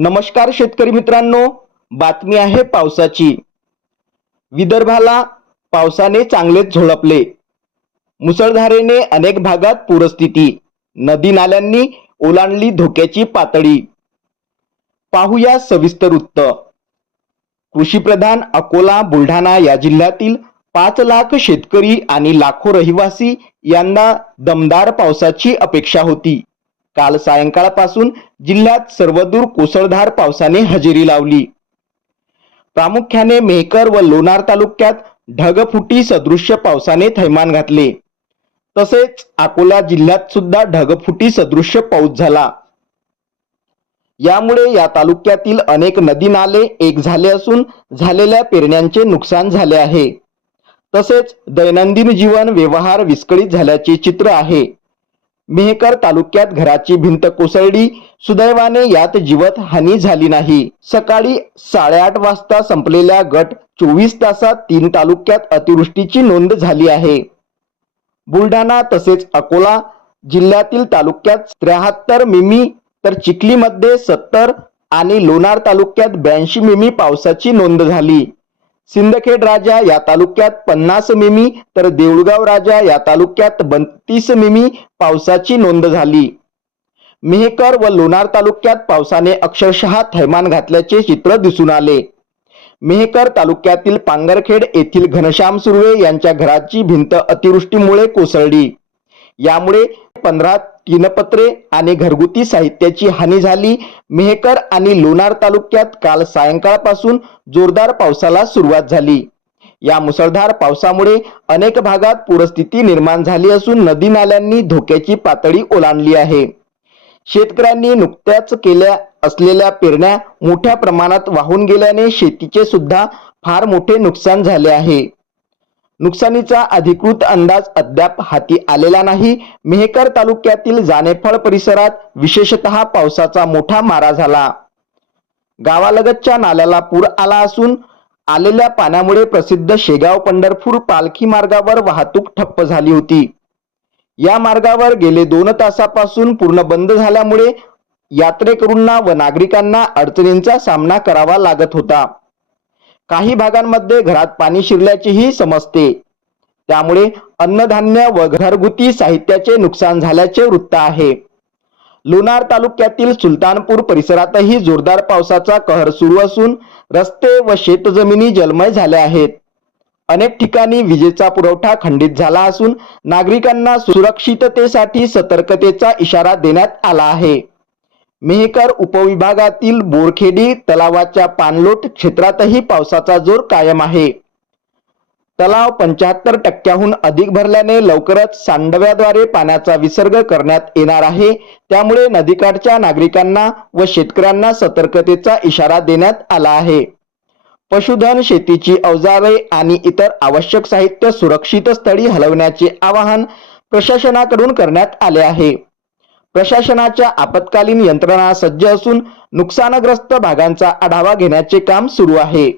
नमस्कार शेतकरी मित्रांनो बातमी आहे पावसाची. विदर्भाला पावसाने चांगलेच झोडपले मुसळधारेने अनेक भागात पूरस्थिती. नदी नाल्यांनी ओलांडली धोक्याची पातळी. पाहूया सविस्तर वृत्त. कृषीप्रधान अकोला बुलढाणा या जिल्ह्यातील पाच लाख शेतकरी आणि लाखो रहिवासी यांना दमदार पावसाची अपेक्षा होती. काल सायंकाळपासून जिल्ह्यात सर्वदूर कोसळधार पावसाने हजेरी लावली. प्रामुख्याने मेहकर व लोणार तालुक्यात ढगफुटी सदृश्य पावसाने थैमान घातले. तसेच अकोला जिल्ह्यात सुद्धा ढगफुटी सदृश्य पाऊस झाला. यामुळे या तालुक्यातील अनेक नदी नाले एक झाले असून झालेल्या पेरण्यांचे नुकसान झाले आहे. तसेच दैनंदिन जीवन व्यवहार विस्कळीत झाल्याचे चित्र आहे. मेहकर तालुक्यात घराची भिंत कोसळली. सुदैवाने यात जीवत हानी झाली नाही. सकाळी साडेआठ वाजता संपलेल्या गट चोवीस तासात तीन तालुक्यात अतिवृष्टीची नोंद झाली आहे. बुलढाणा तसेच अकोला जिल्ह्यातील तालुक्यात त्र्याहत्तर मिमी तर चिखलीमध्ये सत्तर आणि लोणार तालुक्यात ब्याऐंशी मिमी पावसाची नोंद झाली. सिंदखेड राजा या तालुक्यात पन्नास मिमी तर देऊळगाव राजा या तालुक्यात बत्तीस मिमी पावसाची नोंद झाली. मेहकर व लोणार तालुक्यात पावसाने अक्षरशः थैमान घातल्याचे चित्र दिसून आले. मेहकर तालुक्यातील पांगरखेड येथील घनश्याम सुर्वे यांच्या घराची भिंत अतिवृष्टीमुळे कोसळली. यामुळे पंधरा तीनपत्रे आणि घरगुती साहित्याची हानी झाली. मेहकर आणि लोणार तालुक्यात काल सायंकाळपासून जोरदार पावसाला सुरुवात झाली. या मुसळधार पावसामुळे अनेक भागात पूरस्थिती निर्माण झाली असून नदी नाल्यांनी धोक्याची पातळी ओलांडली आहे. शेतकऱ्यांनी नुकत्याच केल्या असलेल्या पेरण्या मोठ्या प्रमाणात वाहून गेल्याने शेतीचे सुद्धा फार मोठे नुकसान झाले आहे. नुकसानीचा अधिकृत अंदाज अद्याप हाती आलेला नाही. मेहकर तालुक्यातील जानेफळ परिसरात विशेषतः पावसाचा मोठा मारा झाला. गावालगतच्या नाल्याला पूर आला असून आलेल्या पाण्यामुळे प्रसिद्ध शेगाव पंढरपूर पालखी मार्गावर वाहतूक ठप्प झाली होती. या मार्गावर गेले दोन तासापासून पूर्ण बंद झाल्यामुळे यात्रेकरूंना व नागरिकांना अडचणींचा सामना करावा लागत होता. काही भागांमध्ये घरात पाणी शिरल्याचेही समजते. त्यामुळे अन्नधान्य व घरगुती साहित्याचे नुकसान झाल्याचे वृत्त आहे. लोणार तालुक्यातील सुलतानपूर परिसरातही जोरदार पावसाचा कहर सुरू असून रस्ते व शेतजमिनी जलमय झाल्या आहेत. अनेक ठिकाणी विजेचा पुरवठा खंडित झाला असून नागरिकांना सुरक्षिततेसाठी सतर्कतेचा इशारा देण्यात आला आहे. मेहकर उपविभागातील बोरखेडी तलावाच्या पाणलोट क्षेत्रातही पावसाचा जोर कायम आहे. तलाव पंच्याहत्तर टक्क्याहून अधिक भरल्याने लवकरच सांडव्याद्वारे पाण्याचा विसर्ग करण्यात येणार आहे. त्यामुळे नदीकाठच्या नागरिकांना व शेतकऱ्यांना सतर्कतेचा इशारा देण्यात आला आहे. पशुधन शेतीची अवजारे आणि इतर आवश्यक साहित्य सुरक्षित स्थळी हलवण्याचे आवाहन प्रशासनाकडून करण्यात आले आहे. प्रशासनाच्या आपत्कालीन यंत्रणा सज्ज असून नुकसानग्रस्त भागांचा आढावा घेण्याचे काम सुरू आहे.